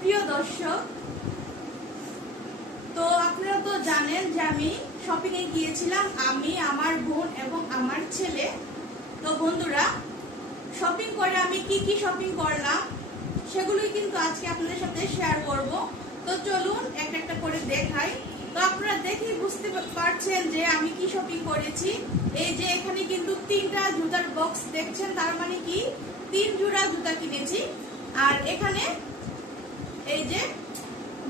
প্রিয় দর্শক, তো আপনারা তো জানেন যে আমি শপিং এ গিয়েছিলাম, আমি, আমার বোন এবং আমার ছেলে। তো বন্ধুরা, শপিং করে আমি কি কি শপিং করলাম সেগুলোই কিন্তু আজকে আপনাদের সাথে শেয়ার করব। তো চলুন একটা একটা করে দেখাই। তো আপনারা দেখেই বুঝতে পারছেন যে আমি কি শপিং করেছি। এই যে এখানে কিন্তু 3টা জুতার বক্স দেখছেন, তার মানে কি 3 জোড়া জুতা কিনেছি। আর এখানে এই যে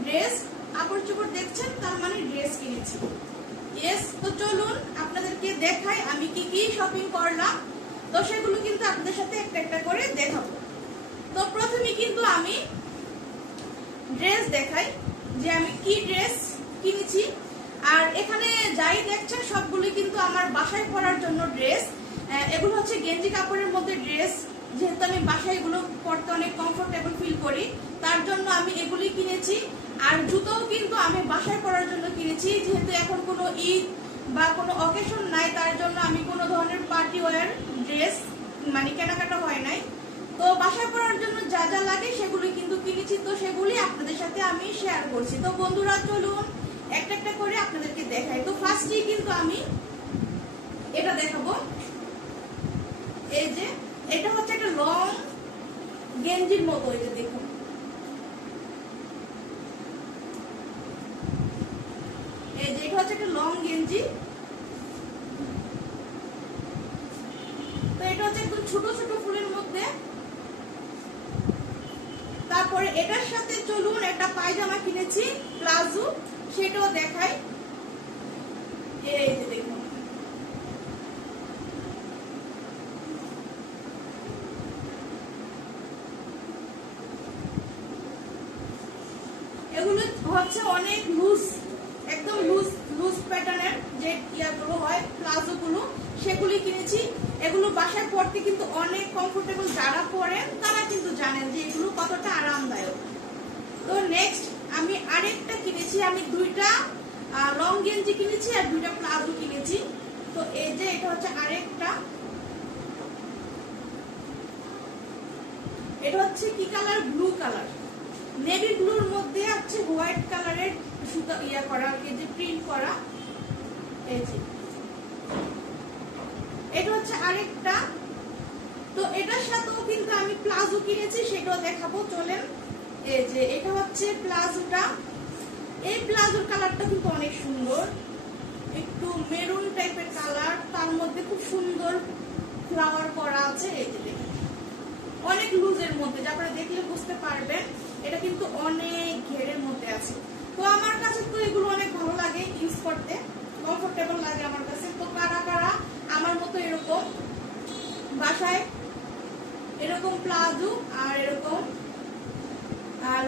ড্রেস কাপড় চোপড় দেখছেন, তার মানে ড্রেস কিনেছি। ইয়েস, তো চলুন আপনাদেরকে দেখাই আমি কি কি শপিং করলাম। তো সেগুলো কিন্তু আপনাদের সাথে একটা একটা করে দেখাবো। তো প্রথমে কিন্তু আমি ড্রেস দেখাই যে আমি কি ড্রেস কিনেছি। আর এখানে যাই দেখছেন সবগুলো কিন্তু আমার বাসায় পরার জন্য ড্রেস। এগুলো হচ্ছে গেঞ্জি কাপড়ের মধ্যে ড্রেস, যেহেতু আমি বাসায় এগুলো পরতে অনেক কমফোর্টেবল ফিল করি, তার জন্য আমি এগুলি কিনেছি। আর জুতোও কিন্তু আমি বাসায় পরার জন্য কিনেছি, যেহেতু এখন কোনো ঈদ বা কোনো অকেশন নাই, তার জন্য আমি কোনো ধরনের পার্টি ওয়্যার ড্রেস মানে কেনাকাটা হয় নাই। তো বাসায় পরার জন্য যা যা লাগে সেগুলি কিন্তু কিনেছি, তো সেগুলি আপনাদের সাথে আমি শেয়ার করছি। তো বন্ধুরা চলুন একটা একটা করে আপনাদেরকে দেখাই। তো ফার্স্টেই কিন্তু আমি এটা দেখাবো। এই যে এটা হচ্ছে একটা লং গেঞ্জির মতো, এই যে দেখুন, এই যে এটা হচ্ছে একটা লং গেঞ্জি। তো এটা হচ্ছে একদম ছোট ছোট ফুলের মধ্যে। তারপরে এটার সাথে চলুন একটা পায়জামা কিনেছি প্লাজো, সেটাও দেখাই। এই যে দেখুন, এগুলো হচ্ছে অনেক লুজ, একদম লুজ লুজ প্যাটার্নের যে ইয়াগুলো হয় প্লাজো গুলো, সেগুলি কিনেছি। এগুলো বাসায় পরতে কিন্তু অনেক কমফোর্টেবল, যারা পরেন তারা কিন্তু জানেন যে এগুলো কতটা আরামদায়ক। তো নেক্সট আমি আরেকটা কিনেছি, আমি 2টা লং গেঞ্জি কিনেছি আর 2টা প্লাজো কিনেছি। তো এই যে এটা হচ্ছে আরেকটা, এটা হচ্ছে কি কালার, ব্লু কালার, নেভি ব্লুর মধ্যে আছে হোয়াইট কালারের সুতা ইয়া করা, এই যে প্রিন্ট করা। এই যে এটা হচ্ছে আরেকটা। তো এটার সাথেও কিন্তু আমি প্লাজো কিনেছি, সেটাও দেখাবো, চলেন। এই যে এটা হচ্ছে প্লাজোটা, এই প্লাজোর কালারটা কিন্তু অনেক সুন্দর, একটু মেরুন টাইপের কালার, তার মধ্যে খুব সুন্দর ফ্লাওয়ার করা আছে। এই যে দেখুন, অনেক লুজের মধ্যে, যা আপনারা দেখলে বুঝতে পারবেন এটা কিন্তু অনেক ঘেরের মধ্যে আছে। তো আমার কাছে তো এগুলো অনেক ভালো লাগে ইউজ করতে, কমফোর্টেবল লাগে আমার কাছে। তো কারা কারা আমার মতো এরকম বাসায় এরকম প্লাজো আর এরকম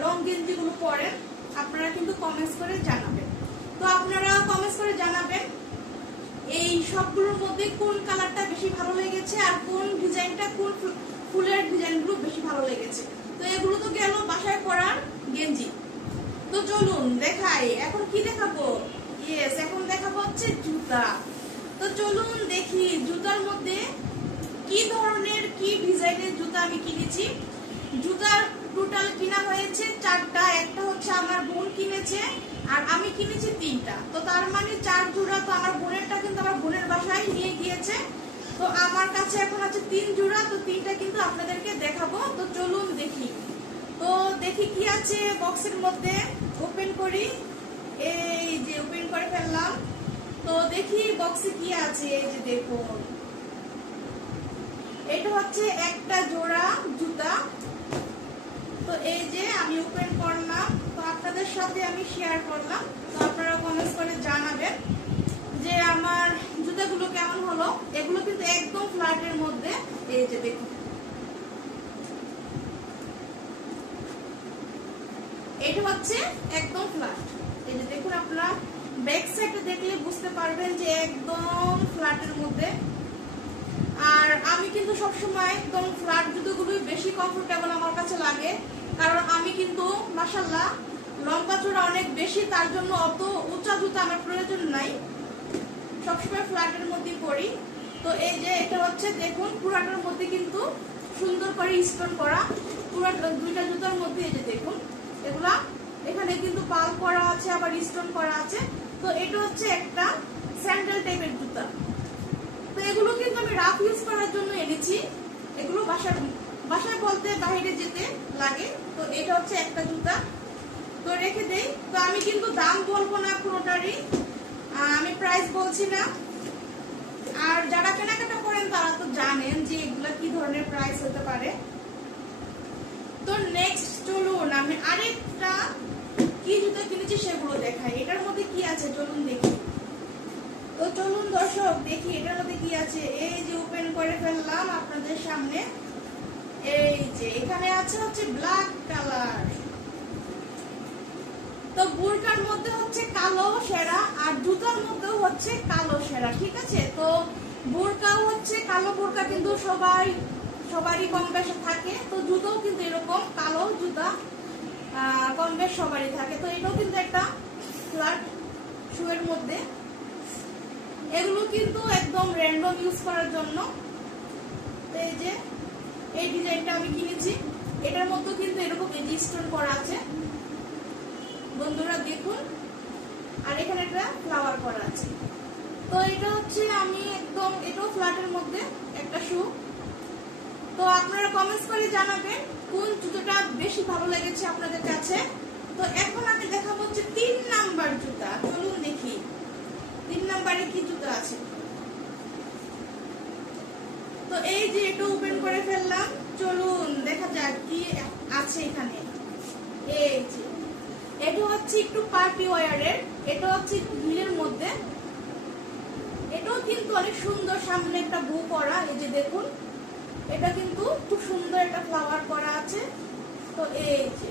লং গেঞ্জি গুলো পরেন, আপনারা কিন্তু কমেন্টস করে জানাবেন। তো আপনারা কমেন্টস করে জানাবেন এই সবগুলোর মধ্যে কোন কালারটা বেশি ভালো লেগেছে আর কোন ডিজাইনটা, কোন ফুলের ডিজাইনগুলো বেশি ভালো লেগেছে। তো এগুলো তো গেল বাসায় পরার গেঞ্জি। তো চলুন দেখাই, এখন কি দেখাবো। ইয়েস, এখন দেখাবো হচ্ছে জুতা। তো চলুন দেখি জুতার মধ্যে কি ধরনের কি ডিজাইনের জুতা আমি কিনেছি। জুতার টোটাল কিনা হয়েছে 4টা, একটা হচ্ছে আমার বোন কিনেছে আর আমি কিনেছি 3টা। তো তার মানে 4 জোড়া। তো আমার বোনেরটা কিন্তু আমার বোনের বাসায় নিয়ে গিয়েছে, তো আমার কাছে এখন আছে 3 জোড়া। তো 3টা কিন্তু আপনাদেরকে দেখাবো। তো চলুন দেখি। তো দেখি কি আছে বক্সের মধ্যে, ওপেন করি। এই যে ওপেন করে ফেললাম। তো দেখি বক্সে কি আছে। এই যে দেখুন, এটা হচ্ছে একটা জোড়া জুতা। তো এই যে আমি ওপেন করলাম, তো আপনাদের সাথে আমি শেয়ার করলাম। তো আপনারা কমেন্টস করে জানাবেন যে আমার জুতাগুলো কেমন হলো। এগুলো কিন্তু একদম ফ্ল্যাটের মধ্যে। এই যে দেখুন, এটা হচ্ছে একদম ফ্ল্যাট। এই যে দেখুন, আপনারা ব্যাক সাইডে দেখলে বুঝতে পারবেন যে একদম ফ্ল্যাটের মধ্যে। আর আমি কিন্তু সবসময় একদম ফ্ল্যাট জুতোগুলোই বেশি কমফোর্টেবল আমার কাছে লাগে, কারণ আমি কিন্তু মাশাআল্লাহ লম্বা চওড়া অনেক বেশি, তার জন্য অত উঁচা জুতো আমার প্রয়োজন নাই, সবসময় ফ্ল্যাটের মধ্যে পরি। তো এই যে এটা হচ্ছে দেখুন, পুরাটার মধ্যে কিন্তু সুন্দর করে স্টোন করা, পুরো 2টা জুতার মধ্যে। এই যে দেখুন, এগুলা এখানে কিন্তু পাল করা আছে, আবার স্টোন করা আছে। তো এটা হচ্ছে একটা স্যান্ডেল টাইপের জুতা। তো এগুলো কিন্তু আমি রাফ ইউজ করার জন্য এনেছি। এগুলো বাসায় বলতে বাইরে যেতে লাগে। তো এটা হচ্ছে একটা জুতা। তো রেখে দেই। তো আমি কিন্তু দাম বলবো না কোনোটারই, আমি প্রাইস বলছি না। আর যারা কেনাকাটা করেন তারা তো জানেন যে এগুলা কি ধরনের প্রাইস হতে পারে। তো নেক্সট চলুন আমি আরেকটা কি জুতা কিনেছি সেগুলো দেখাই। এটার মধ্যে কি আছে চলুন দেখি। তো চলুন দর্শক দেখি এটার মধ্যে কি আছে। এই যে ওপেন করে ফেললাম আপনাদের সামনে। এই যে এখানে আছে হচ্ছে ব্ল্যাক কালার। তো বুরকার মধ্যে হচ্ছে কালো সেরা, আর জুতার মধ্যেও হচ্ছে কালো সেরা, ঠিক আছে। তো বুরকাও হচ্ছে কালো বুরকা কিন্তু সবারই কম বেশি থাকে। তো জুতাও কিন্তু এরকম কালো জুতা কম বেশ সবারই থাকে। তো এটাও কিন্তু একটা ফ্ল্যাট শুয়ের মধ্যে। এগুলো কিন্তু একদম র্যান্ডম ইউজ করার জন্য। এই যে এই ডিজাইনটা আমি কিনেছি, এটার মধ্যে কিন্তু এরকম স্টোন করা আছে বন্ধুরা দেখুন, আর এখানে একটা ফ্লাওয়ার করা আছে। তো এটা হচ্ছে আমি একদম এটাও ফ্ল্যাটের মধ্যে একটা শু। তো আপনারা কমেন্টস করে জানাবেন কোন জুতোটা বেশি ভালো লেগেছে আপনাদের কাছে। তো এখন আমি দেখাবো হচ্ছে 3 নাম্বার জুতা। চলুন দেখি 3 নাম্বারে কি জুতা আছে। তো এই যে এটা ওপেন করে ফেললাম, চলুন দেখা যাক কি আছে এখানে। এই যে এটা হচ্ছে একটু পার্টি ওয়্যারের, এটা হচ্ছে হিলের মধ্যে। এটাও কিন্তু অনেক সুন্দর, সামনে একটা বু করা, এই যে দেখুন এটা কিন্তু খুব সুন্দর একটা ফ্লাওয়ার করা আছে। তো এই যে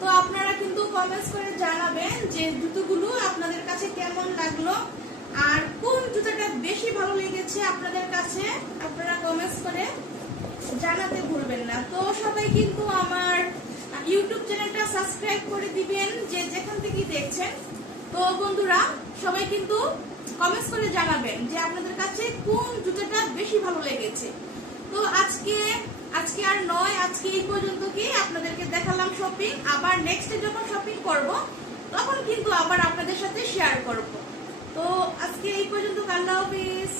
তো আপনারা কিন্তু কমেন্টস করে জানাবেন যে জুতোগুলো আপনাদের কাছে কেমন লাগলো, আর কোন জুতোটা বেশি ভালো লেগেছে আপনাদের কাছে আপনারা কমেন্টস করে জানাতে ভুলবেন না। তো সবাই কিন্তু আমার ইউটিউব চ্যানেলটা সাবস্ক্রাইব করে দিবেন যে যেখান থেকে দেখছেন। তো বন্ধুরা সবাই কিন্তু কমেন্টস করে জানাবেন যে আপনাদের কাছে কোন জুতোটা বেশি ভালো লেগেছে। তো আজকে আর নয়, আজকে এই পর্যন্ত কি আপনাদেরকে দেখালাম শপিং। আবার নেক্সটে যখন শপিং করব তখন কিন্তু আবার আপনাদের সাথে শেয়ার করব। তো আজকে এই পর্যন্ত, আল্লাহ হাফেজ।